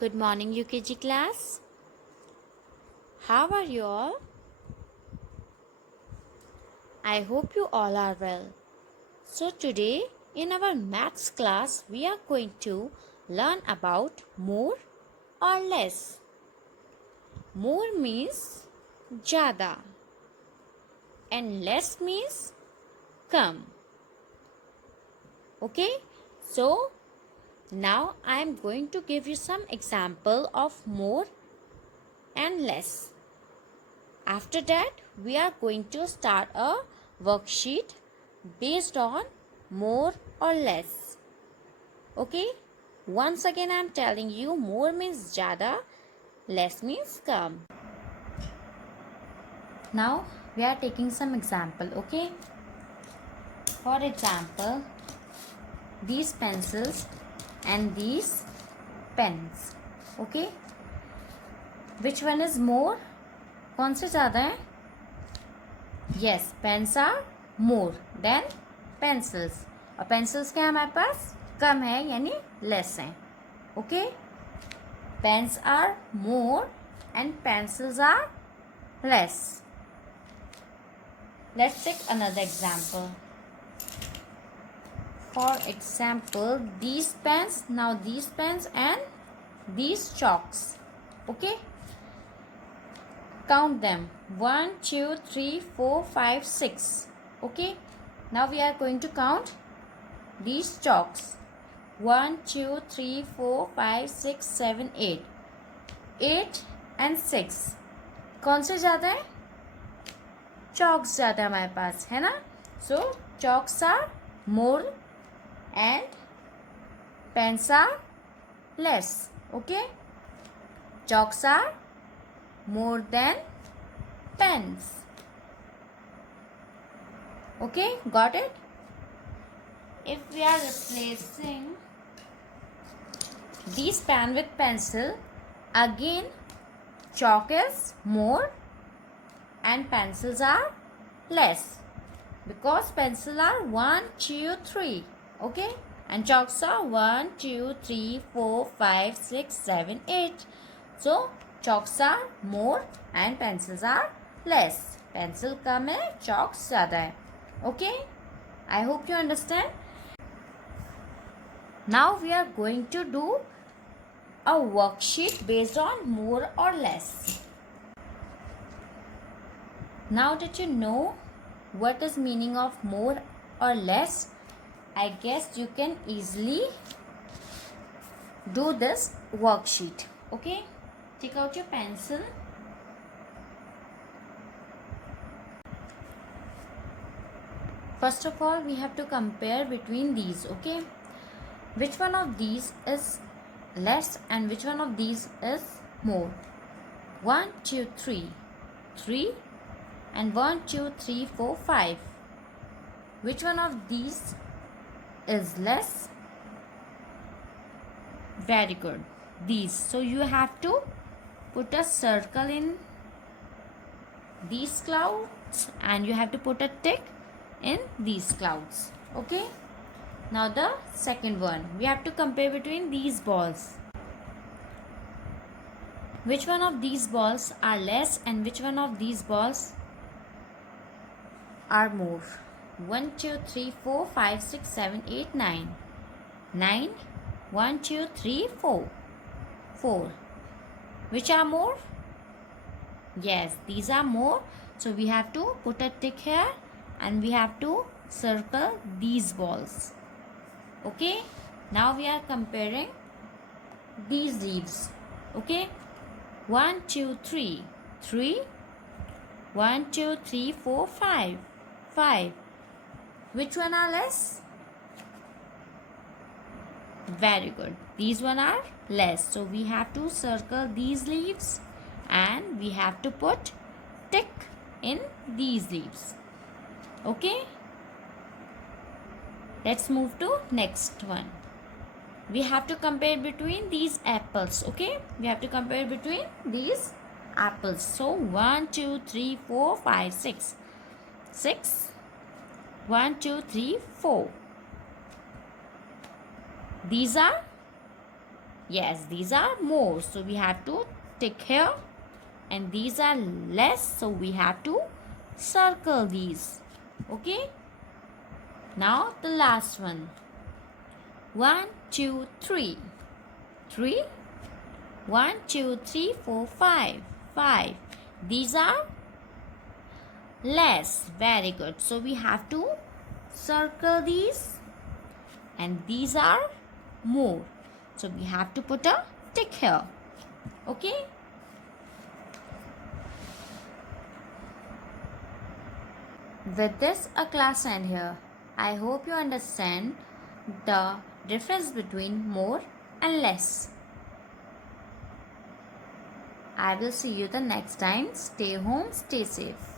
Good morning, UKG class. How are you all? I hope you all are well. So, today in our maths class, we are going to learn about more or less. More means jada, and less means come. Okay, so now I am going to give you some example of more and less. After that, we are going to start a worksheet based on more or less. Okay? Once again, I am telling you, more means jada, less means come. Now, we are taking some example. Okay? For example, these pencils and these pens. Okay? Which one is more? कौन से ज़्यादा है? Yes, pens are more than pencils. और pencils क्या है हमारे पास? कम है यानी less है. Okay? Pens are more and pencils are less. Let's take another example. For example, these pens, now these pens and these chalks. Okay? Count them. 1, 2, 3, 4, 5, 6. Okay? Now we are going to count these chalks. 1, 2, 3, 4, 5, 6, 7, 8. 8 and 6. कौन से ज़्यादा है? Chalks ज़्यादा है हमारे पास, है ना? So, chalks are more and pens are less. Okay? Chalks are more than pens. Okay, got it? If we are replacing these pen with pencil, again chalk is more and pencils are less, because pencils are 1, 2, 3. Okay, and chalks are 1, 2, 3, 4, 5, 6, 7, 8. So chalks are more and pencils are less. Pencil कम है, chalks ज़्यादा है. Okay, I hope you understand. Now we are going to do a worksheet based on more or less. Now that you know what is meaning of more or less, I guess you can easily do this worksheet. Okay, take out your pencil. First of all, we have to compare between these. Okay, which one of these is less and which one of these is more? 1, 2, 3. 3 and 1, 2, 3, 4, 5. Which one of these is less? Very good. These. So you have to put a circle in these clouds and you have to put a tick in these clouds. Okay. Now the second one. We have to compare between these balls. Which one of these balls are less and which one of these balls are more? 1, 2, 3, 4, 5, 6, 7, 8, 9. 9. 1, 2, 3, 4. 4. Which are more? Yes, these are more. So we have to put a tick here and we have to circle these balls. Okay. Now we are comparing these leaves. Okay. 1, 2, 3. 3. 1, 2, 3, 4, 5. 5. Which one are less? Very good. These one are less. So we have to circle these leaves and we have to put tick in these leaves. Okay. Let's move to next one. We have to compare between these apples. Okay. We have to compare between these apples. So 1, 2, 3, 4, 5, 6. 6. 1, 2, 3, 4. These are Yes, these are more, so we have to tick here. And these are less, so we have to circle these. Okay? Now the last one. 1, 2, 3. 3. 1, 2, 3, 4, 5. 5. These are less. Very good. So we have to circle these. And these are more. So we have to put a tick here. Okay? With this, a class end here. I hope you understand the difference between more and less. I will see you the next time. Stay home, stay safe.